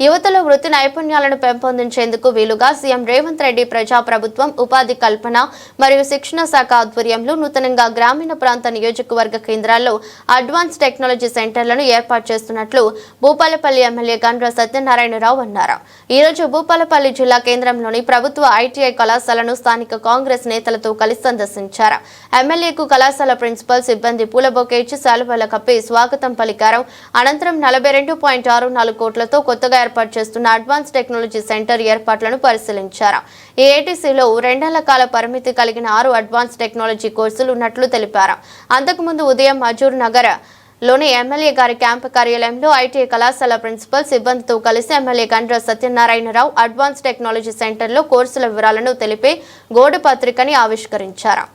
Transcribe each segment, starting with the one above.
యువతలో వృత్తి నైపుణ్యాలను పెంపొందించేందుకు వీలుగా సీఎం రేవంత్ రెడ్డి ప్రజాప్రభుత్వం ఉపాధి కల్పన మరియు శిక్షణ శాఖ ఆధ్వర్యంలో నూతనంగా గ్రామీణ ప్రాంత నియోజకవర్గ కేంద్రాల్లో అడ్వాన్స్ టెక్నాలజీ సెంటర్లను ఏర్పాటు చేస్తున్నట్లు భూపాలపల్లి ఎమ్మెల్యే గండ్ర సత్యనారాయణరావు అన్నారు. ఈ రోజు భూపాలపల్లి జిల్లా కేంద్రంలోని ప్రభుత్వ ఐటీఐ కళాశాలను స్థానిక కాంగ్రెస్ నేతలతో కలిసి సందర్శించారు. ఎమ్మెల్యేకు కళాశాల ప్రిన్సిపల్ సిబ్బంది పూలబొకే ఇచ్చి శాలువాల కప్పి స్వాగతం పలికారు. అనంతరం నలభై రెండు పాయింట్ ఆరు నాలుగు కోట్లతో కొత్తగా ఏర్పాటు చేస్తున్న అడ్వాన్స్ టెక్నాలజీ సెంటర్ ఏర్పాట్లను పరిశీలించారు. ఏఐటీసీలో రెండేళ్ళ కాల పరిమితి కలిగిన ఆరు అడ్వాన్స్ టెక్నాలజీ కోర్సులు ఉన్నట్లు తెలిపారు. అంతకుముందు ఉదయం మజూర్ నగర్లోని ఎమ్మెల్యే గారి క్యాంపు కార్యాలయంలో ఐటీ కళాశాల ప్రిన్సిపల్ సిబ్బందితో కలిసి MLA Gandra Satyanarayana Rao advance technology సెంటర్లో కోర్సుల వివరాలను తెలిపే గోడు పత్రికని ఆవిష్కరించారు.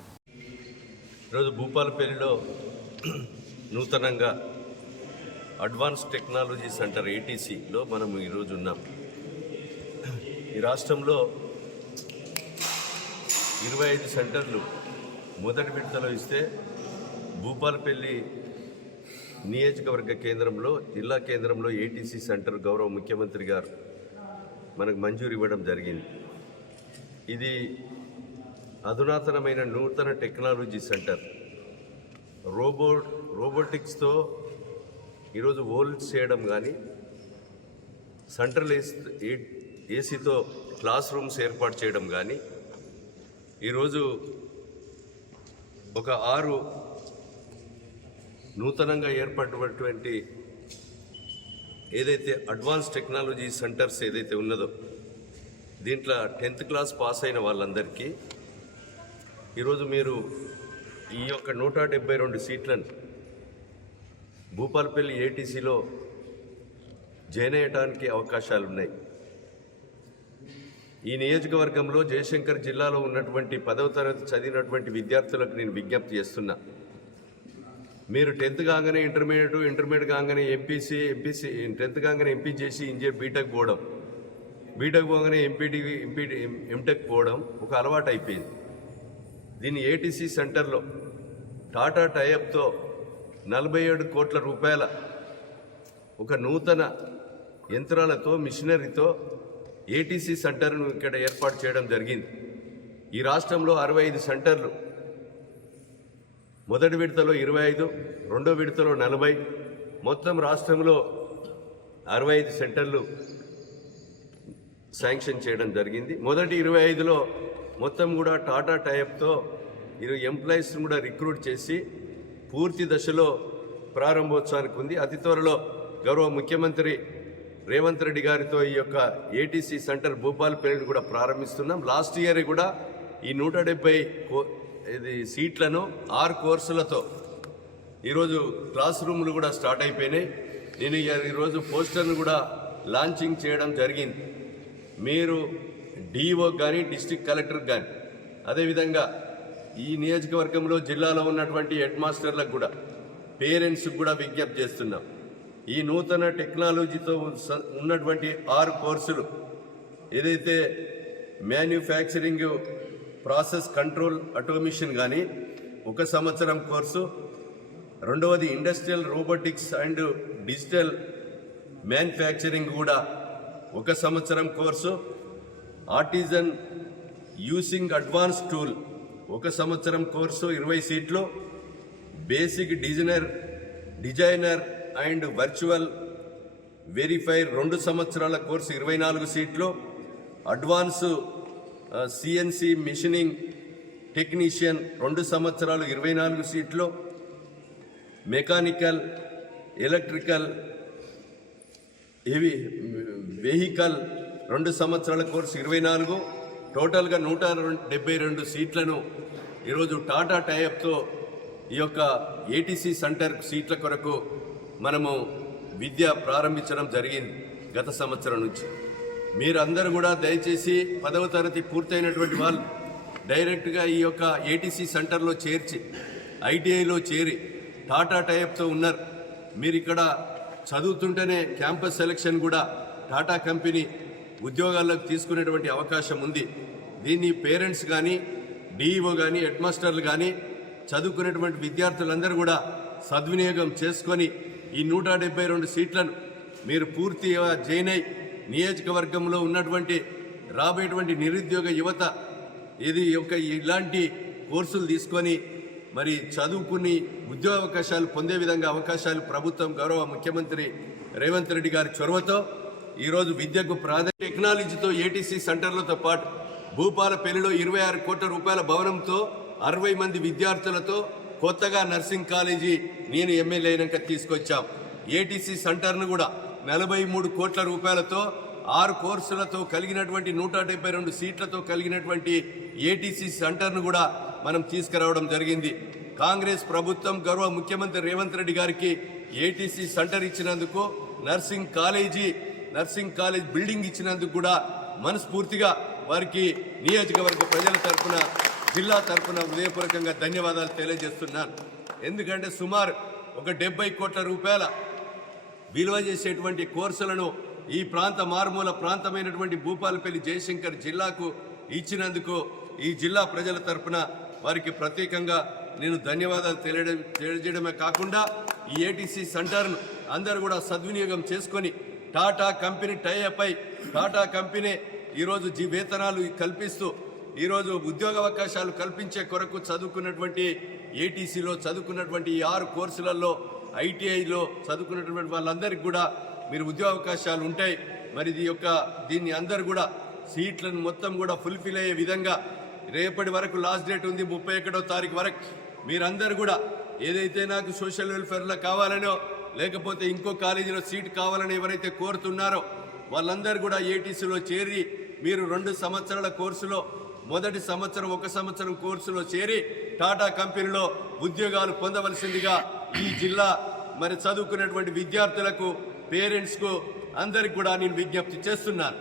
ఈరోజు భూపాలపల్లిలో నూతనంగా అడ్వాన్స్ టెక్నాలజీ సెంటర్ ఏటీసీలో మనం ఈరోజు ఉన్నాం. ఈ రాష్ట్రంలో ఇరవై ఐదు సెంటర్లు మొదటి విడతలో ఇస్తే భూపాలపల్లి నియోజకవర్గ కేంద్రంలో జిల్లా కేంద్రంలో ఏటీసీ సెంటర్ గౌరవ ముఖ్యమంత్రి గారు మనకు మంజూరు ఇవ్వడం జరిగింది. ఇది అధునాతనమైన నూతన టెక్నాలజీ సెంటర్. రోబోట్ రోబోటిక్స్తో ఈరోజు ఓల్డ్ చేయడం కానీ సెంట్రల్ ఏసీ ఏసీతో క్లాస్ రూమ్స్ ఏర్పాటు చేయడం కానీ ఈరోజు ఒక ఆరు నూతనంగా ఏర్పడినటువంటి ఏదైతే అడ్వాన్స్ టెక్నాలజీ సెంటర్స్ ఏదైతే ఉన్నదో దీంట్లో టెన్త్ క్లాస్ పాస్ అయిన వాళ్ళందరికీ ఈరోజు మీరు ఈ యొక్క నూట డెబ్బై రెండు సీట్లను భూపాలపల్లి ఏటీసీలో జాయిన్ అయ్యడానికి అవకాశాలు ఉన్నాయి ఈ నియోజకవర్గంలో జయశంకర్ జిల్లాలో ఉన్నటువంటి పదవ తరగతి చదివినటువంటి విద్యార్థులకు నేను విజ్ఞప్తి చేస్తున్నా. మీరు టెన్త్ కాగానే ఇంటర్మీడియట్ ఇంటర్మీడియట్ కాగానే ఎంపీసీ ఎంపీసీ టెన్త్ కాగానే ఎంపీ చేసి ఇంజనీర్ బీటెక్ పోవడం. బీటెక్ పోగానే ఎంపీటీ ఎంపీటీ ఎంటెక్ పోవడం ఒక అలవాటు అయిపోయింది దీన్ని ఏటీసీ సెంటర్లో టాటా టైఅప్తో నలభై ఏడు కోట్ల రూపాయల ఒక నూతన యంత్రాలతో మిషనరీతో ఏటీసీ సెంటర్ను ఇక్కడ ఏర్పాటు చేయడం జరిగింది. ఈ రాష్ట్రంలో అరవై ఐదు సెంటర్లు. మొదటి విడతలో ఇరవై ఐదు రెండో విడతలో నలభై. మొత్తం రాష్ట్రంలో అరవై ఐదు సెంటర్లు శాంక్షన్ చేయడం జరిగింది. మొదటి ఇరవై ఐదులో మొత్తం కూడా టాటా టైప్తో ఇరు ఎంప్లాయీస్ని కూడా రిక్రూట్ చేసి పూర్తి దశలో ప్రారంభోత్సవానికి ఉంది. అతి త్వరలో గౌరవ ముఖ్యమంత్రి రేవంత్ రెడ్డి గారితో ఈ యొక్క ఏటీసీ సెంటర్ భూపాలపల్లిని కూడా ప్రారంభిస్తున్నాం. లాస్ట్ ఇయర్ కూడా ఈ నూట డెబ్బై కో- ఇది సీట్లను ఆరు కోర్సులతో ఈరోజు క్లాస్ రూమ్లు కూడా స్టార్ట్ అయిపోయినాయి. నేను ఈరోజు పోస్టర్ను కూడా లాంచింగ్ చేయడం జరిగింది. మీరు డిఓ కానీ డిస్టిక్ కలెక్టర్ కానీ అదేవిధంగా ఈ నియోజకవర్గంలో జిల్లాలో ఉన్నటువంటి హెడ్ మాస్టర్లకు కూడా పేరెంట్స్కి కూడా విజ్ఞప్తి చేస్తున్నాం. ఈ నూతన టెక్నాలజీతో ఉన్నటువంటి ఆరు కోర్సులు ఏదైతే మ్యానుఫ్యాక్చరింగ్ ప్రాసెస్ కంట్రోల్ ఆటోమేషన్ కానీ ఒక సంవత్సరం కోర్సు రెండవది industrial robotics and digital manufacturing కూడా ఒక సంవత్సరం course artisan using advance tool ఒక సంవత్సరం కోర్సు ఇరవై సీట్లు basic designer designer and virtual verifier రెండు సంవత్సరాల కోర్సు ఇరవై నాలుగు సీట్లు అడ్వాన్స్ సిఎన్సి మిషనింగ్ టెక్నీషియన్ రెండు సంవత్సరాలు ఇరవై నాలుగు సీట్లు మెకానికల్ ఎలక్ట్రికల్ హెవీ వెహికల్ రెండు సంవత్సరాల కోర్సు ఇరవై నాలుగు. టోటల్గా నూట డెబ్బై రెండు సీట్లను ఈరోజు టాటా టైఅప్తో ఈ యొక్క ఏటీసీ సెంటర్ సీట్ల కొరకు మనము విద్య ప్రారంభించడం జరిగింది గత సంవత్సరం నుంచి. మీరందరూ కూడా దయచేసి పదవ తరగతి పూర్తయినటువంటి వాళ్ళు డైరెక్ట్గా ఈ యొక్క ఏటీసీ సెంటర్లో చేర్చి ఐటీఐలో చేరి టాటా టైప్తో ఉన్నారు. మీరు ఇక్కడ చదువుతుంటేనే క్యాంపస్ సెలక్షన్ కూడా టాటా కంపెనీ ఉద్యోగాల్లోకి తీసుకునేటువంటి అవకాశం ఉంది. దీన్ని పేరెంట్స్ కానీ డిఈఓ కానీ హెడ్ మాస్టర్లు కానీ చదువుకునేటువంటి విద్యార్థులందరూ కూడా సద్వినియోగం చేసుకొని ఈ నూట డెబ్బై రెండు సీట్లను మీరు పూర్తిగా జైన్ అయి నియోజకవర్గంలో ఉన్నటువంటి రాబోయేటువంటి నిరుద్యోగ యువత ఇది ఒక ఇలాంటి కోర్సులు తీసుకొని మరి చదువుకుని ఉద్యోగ అవకాశాలు పొందే విధంగా అవకాశాలు ప్రభుత్వం గౌరవ ముఖ్యమంత్రి రేవంత్ రెడ్డి గారి చొరవతో ఈరోజు విద్యకు ప్రాధాన్య టెక్నాలజీతో ఏటీసీ సెంటర్లతో పాటు భూపాలపల్లిలో ఇరవై ఆరు కోట్ల రూపాయల భవనంతో అరవై మంది విద్యార్థులతో కొత్తగా నర్సింగ్ కాలేజీ నేను ఎమ్మెల్యే అయినాక తీసుకొచ్చాం. ఏటీసీ సెంటర్ను కూడా నలభై మూడు కోట్ల రూపాయలతో ఆరు కోర్సులతో కలిగినటువంటి నూట డెబ్బై రెండు సీట్లతో కలిగినటువంటి ఏటీసీ సెంటర్ను కూడా మనం తీసుకురావడం జరిగింది. కాంగ్రెస్ ప్రభుత్వం గౌరవ ముఖ్యమంత్రి రేవంత్ రెడ్డి గారికి ఏటీసీ సెంటర్ ఇచ్చినందుకు nursing college nursing college building ఇచ్చినందుకు కూడా మనస్ఫూర్తిగా వారికి నియోజకవర్గ ప్రజల తరఫున జిల్లా తరఫున హృదయపూర్వకంగా ధన్యవాదాలు తెలియజేస్తున్నాను. ఎందుకంటే సుమారు ఒక డెబ్బై కోట్ల రూపాయల విలువ చేసేటువంటి కోర్సులను ఈ ప్రాంత మారుమూల ప్రాంతమైనటువంటి భూపాలపల్లి జయశంకర్ జిల్లాకు ఇచ్చినందుకు ఈ జిల్లా ప్రజల తరపున వారికి ప్రత్యేకంగా నేను ధన్యవాదాలు తెలియడం తెలియజేయడమే కాకుండా ఈ ఏటీసీ సెంటర్ను అందరూ కూడా సద్వినియోగం చేసుకొని టాటా కంపెనీ టైఅప్ అయి టాటా కంపెనీ ఈరోజు జీ వేతనాలు కల్పిస్తూ ఈరోజు ఉద్యోగ అవకాశాలు కల్పించే కొరకు చదువుకున్నటువంటి ఏటీసీలో చదువుకున్నటువంటి ఈ ఆరు కోర్సులలో ఐటీఐలో చదువుకున్నటువంటి వాళ్ళందరికీ కూడా మీరు ఉద్యోగ అవకాశాలు ఉంటాయి. మరి ఇది యొక్క దీన్ని అందరు కూడా సీట్లను మొత్తం కూడా ఫుల్ఫిల్ అయ్యే విధంగా రేపటి వరకు లాస్ట్ డేట్ ఉంది ముప్పై ఒకటో తారీఖు వరకు మీరందరూ కూడా ఏదైతే నాకు సోషల్ వెల్ఫేర్లో కావాలనో లేకపోతే ఇంకో కాలేజీలో సీట్ కావాలని ఎవరైతే కోరుతున్నారో వాళ్ళందరూ కూడా ఏటీసీలో చేరి మీరు రెండు సంవత్సరాల కోర్సులో మొదటి సంవత్సరం ఒక సంవత్సరం కోర్సులో చేరి టాటా కంపెనీలో ఉద్యోగాలు పొందవలసిందిగా ఈ జిల్లా మరి చదువుకున్నటువంటి విద్యార్థులకు పేరెంట్స్కు అందరికి కూడా నేను విజ్ఞప్తి చేస్తున్నాను.